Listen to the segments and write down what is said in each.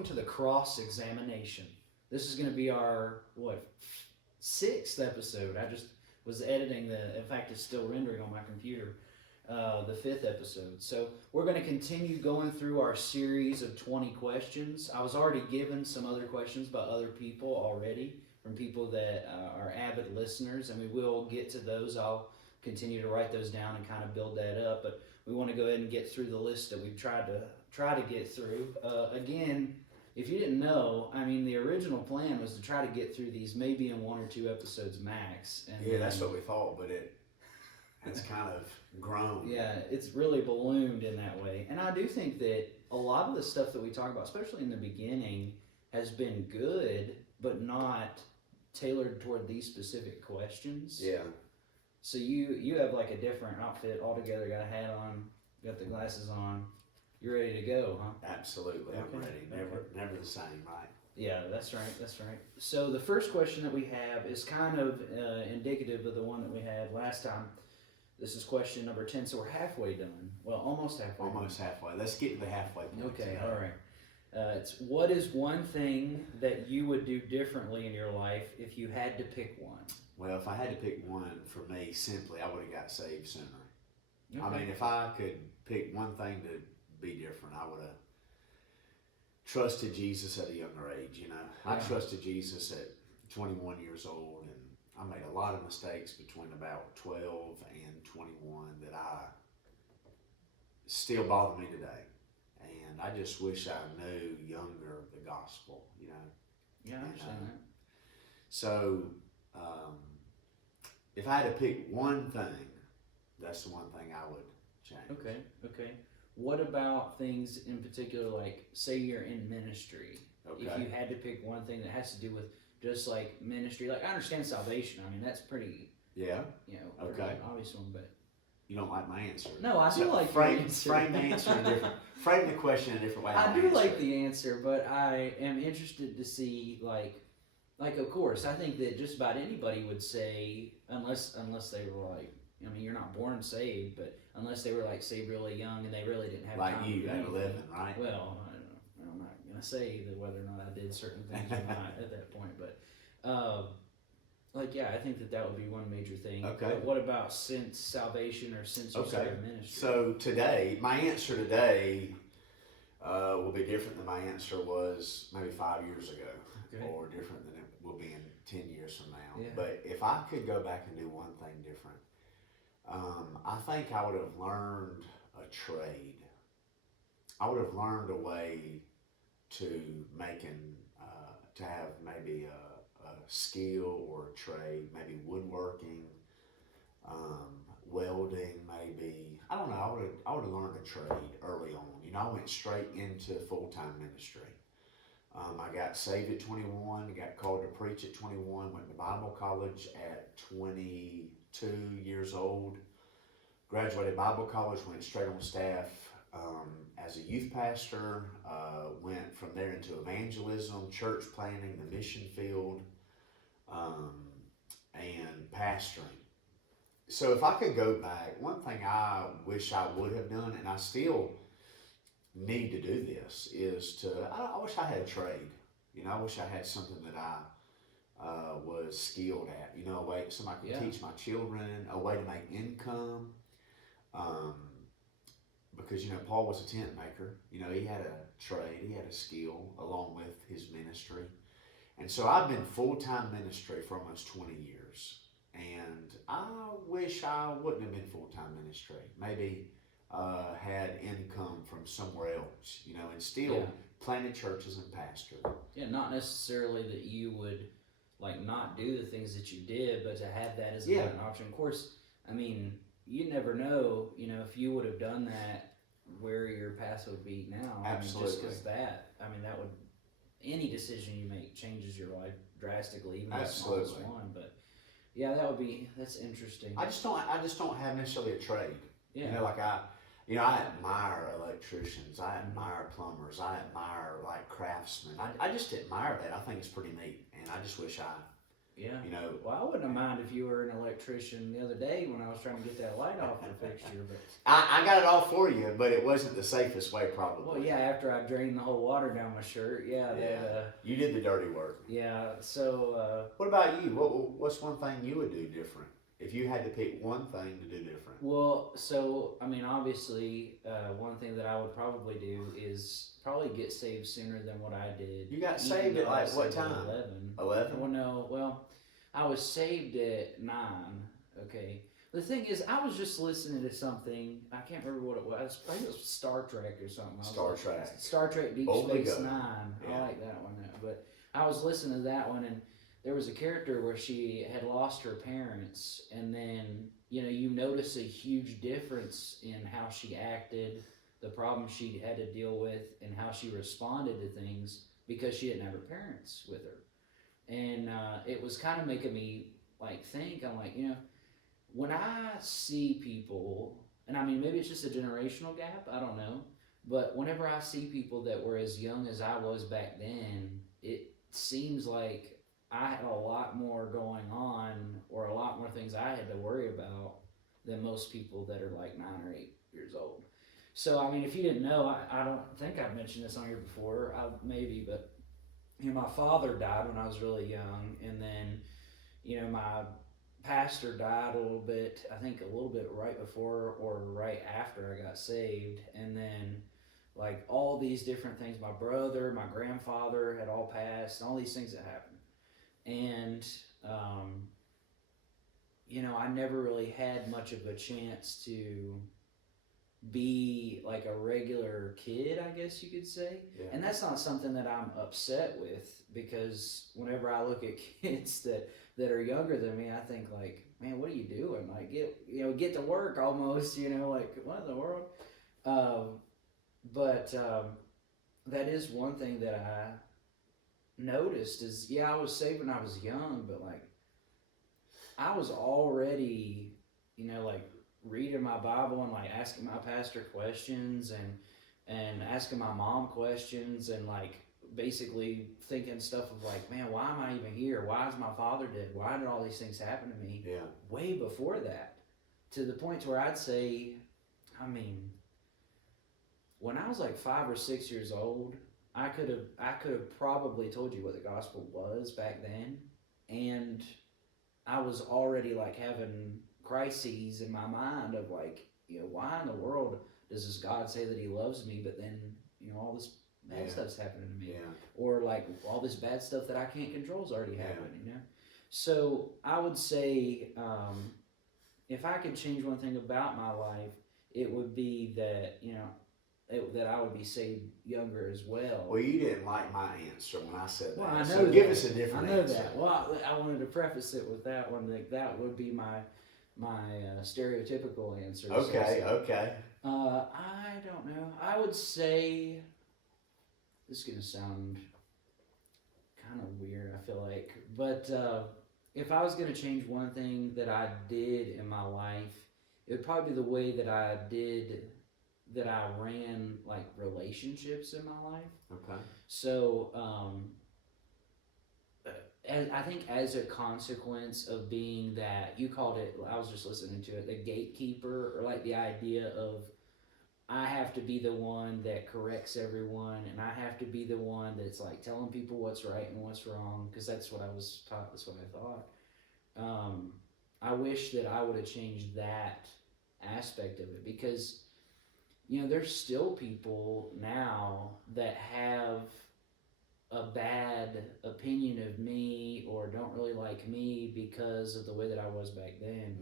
welcome to the cross examination. This is going to be our, sixth episode. I just was editing in fact, it's still rendering on my computer, the fifth episode. So we're going to continue going through our series of 20 questions. I was already given some other questions by other people already, from people that are avid listeners, and we will get to those. I'll continue to write those down and kind of build that up, but we want to go ahead and get through the list that we've tried to get through. Again, if you didn't know, I mean, the original plan was to try to get through these maybe in 1 or 2 episodes max. And yeah, that's what we thought, but it's kind of grown. Yeah, it's really ballooned in that way. And I do think that a lot of the stuff that we talk about, especially in the beginning, has been good, but not tailored toward these specific questions. Yeah. So you have like a different outfit altogether, got a hat on, got the glasses on. You're ready to go, huh? Absolutely, I'm Okay. ready. Never the same, right? Yeah, that's right. So the first question that we have is kind of indicative of the one that we had last time. This is question number 10, so we're halfway done. Well, almost halfway. Almost halfway. Let's get to the halfway point. Okay, today. all right. It's what is one thing that you would do differently in your life if you had to pick one? Well, if I had to pick one, for me, simply, I would have got saved sooner. Okay. I mean, if I could pick one thing to be different, I would have trusted Jesus at a younger age, you know. I Yeah. trusted Jesus at 21 years old, and I made a lot of mistakes between about 12 and 21 that I still bother me today. And I just wish I knew younger the gospel, you know. Yeah, I understand that. So, if I had to pick one thing, that's the one thing I would change. Okay. What about things in particular, like say you're in ministry? Okay. If you had to pick one thing that has to do with just like ministry, like I understand salvation. I mean, that's pretty, Yeah. pretty Okay. obvious one, but You don't like my answer. no, I do like your frame answer. frame the answer in different. Frame the question in a different way. I I'll do answer like it. the answer, but I am interested to see like of course, I think that just about anybody would say, unless they were like, I mean, you're not born saved, but unless they were like saved really young and they really didn't have Like time you to do at anything. 11, right? Well, I don't know. I'm not gonna say that whether or not I did certain things or not at that point, but I think that would be one major thing. Okay. But what about since salvation or since you started ministry? So today, my answer today will be different than my answer was maybe 5 years ago, Okay. or different than it will be in 10 years from now. Yeah. But if I could go back and do one thing different, I think I would have learned a trade. I would have learned a way to to have maybe a skill or a trade, maybe woodworking, welding, maybe. I don't know. I would have learned a trade early on. You know, I went straight into full-time ministry. I got saved at 21, got called to preach at 21, went to Bible college at 22 years old, graduated Bible college, went straight on staff as a youth pastor, went from there into evangelism, church planning, the mission field, and pastoring. So if I could go back, one thing I wish I would have done, and I still need to do this, is I wish I had a trade. You know, I wish I had something that I was skilled at. You know, a way somebody could teach my children, a way to make income. Because, you know, Paul was a tent maker. You know, he had a trade, he had a skill along with his ministry. And so I've been full-time ministry for almost 20 years. And I wish I wouldn't have been full-time ministry. Maybe had income from somewhere else, you know, and still planted churches and pastored. Yeah, not necessarily that you would like not do the things that you did, but to have that as an option. Of course, I mean, you never know, you know, if you would have done that, where your path would be now. Absolutely. I mean, just because that would, any decision you make changes your life drastically, even the smallest one. But yeah, that's interesting. I just don't have necessarily a trade. Yeah. You know, like I admire electricians, I admire plumbers, I admire like craftsmen. I just admire that. I think it's pretty neat, and I just wish I Yeah. You know, Well, I wouldn't have minded if you were an electrician the other day when I was trying to get that light off the fixture, but. I got it all for you, but it wasn't the safest way, probably. Well, yeah, after I drained the whole water down my shirt, yeah. You did the dirty work. Yeah, so. What about you? What's one thing you would do different if you had to pick one thing to do different? Well, so, I mean, obviously, one thing that I would probably do is probably get saved sooner than what I did. You got Even saved at though I like was what saved at time? 11. 11? Well, no, well, I was saved at 9, okay. The thing is, I was just listening to something. I can't remember what it was. I think it was Star Trek or something. Star Trek Deep Boldly Space Go. Nine. Yeah. I like that one. But I was listening to that one, and there was a character where she had lost her parents, and then you notice a huge difference in how she acted, the problems she had to deal with, and how she responded to things because she didn't have her parents with her, and it was kind of making me like think. I'm like, when I see people, and I mean, maybe it's just a generational gap, I don't know, but whenever I see people that were as young as I was back then, it seems like I had a lot more going on, or a lot more things I had to worry about than most people that are like 9 or 8 years old. So, I mean, if you didn't know, I don't think I've mentioned this on here before, maybe, but, my father died when I was really young, and then, my pastor died a little bit right before or right after I got saved, and then like all these different things, my brother, my grandfather had all passed, and all these things that happened, and I never really had much of a chance to be like a regular kid, I guess you could say. Yeah. And that's not something that I'm upset with, because whenever I look at kids that are younger than me, I think like, man, what are you doing? Like get to work almost, like what in the world? But that is one thing that I noticed is, I was saved when I was young, but like I was already, like reading my Bible and like asking my pastor questions and asking my mom questions, and like basically thinking stuff of like, man, why am I even here? Why is my father dead? Why did all these things happen to me? Yeah. Way before that, to the point where I'd say, I mean, when I was like 5 or 6 years old, I could have probably told you what the gospel was back then, and I was already like having crises in my mind of like, why in the world does this God say that he loves me, but then, all this bad stuff's happening to me, or like all this bad stuff that I can't control is already happening, So I would say, if I could change one thing about my life, it would be that, that I would be saved younger as well. Well, you didn't like my answer when I said that. Well, I know so that. Give us a different answer. answer. That. Well, I wanted to preface it with that one. Like that would be my stereotypical answer. Okay. I don't know. I would say, this is gonna sound kind of weird, I feel like, but if I was gonna change one thing that I did in my life, it would probably be the way that I ran like relationships in my life. Okay. So, I think as a consequence of being that, you called it, I was just listening to it, the gatekeeper, or like the idea of I have to be the one that corrects everyone, and I have to be the one that's like telling people what's right and what's wrong, because that's what I was taught, that's what I thought. I wish that I would have changed that aspect of it, because there's still people now that have a bad opinion of me or don't really like me because of the way that I was back then.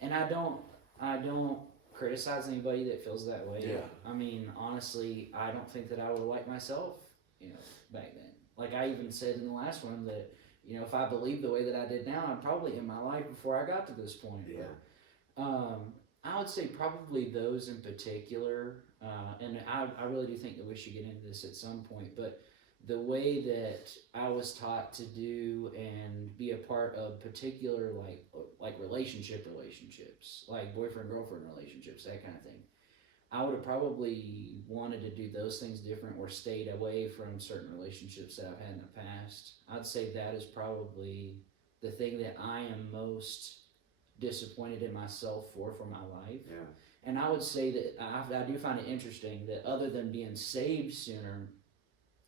And I don't criticize anybody that feels that way. Yeah. I mean, honestly, I don't think that I would like myself, back then. Like I even said in the last one that, if I believed the way that I did now, I'm probably in my life before I got to this point. Yeah. I would say probably those in particular, and I really do think that we should get into this at some point, but the way that I was taught to do and be a part of particular like relationships, like boyfriend-girlfriend relationships, that kind of thing, I would have probably wanted to do those things different, or stayed away from certain relationships that I've had in the past. I'd say that is probably the thing that I am most disappointed in myself for my life. Yeah. And I would say that I do find it interesting that other than being saved sooner,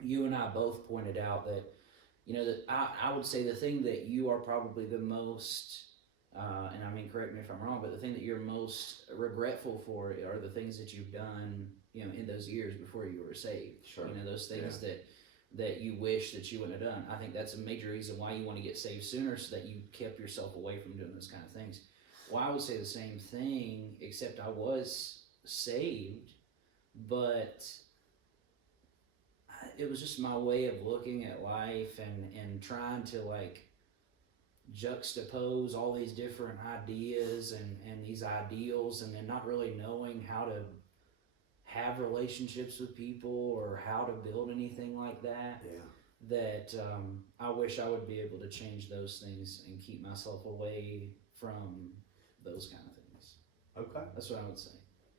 you and I both pointed out that, that I would say the thing that you are probably the most, and I mean, correct me if I'm wrong, but the thing that you're most regretful for are the things that you've done, in those years before you were saved. Sure. Those things that you wish that you wouldn't have done. I think that's a major reason why you want to get saved sooner, so that you kept yourself away from doing those kind of things. Well, I would say the same thing, except I was saved, but it was just my way of looking at life and trying to juxtapose all these different ideas and these ideals, and then not really knowing how to have relationships with people or how to build anything like that. Yeah. That I wish I would be able to change those things and keep myself away from those kind of things. Okay. That's what I would say.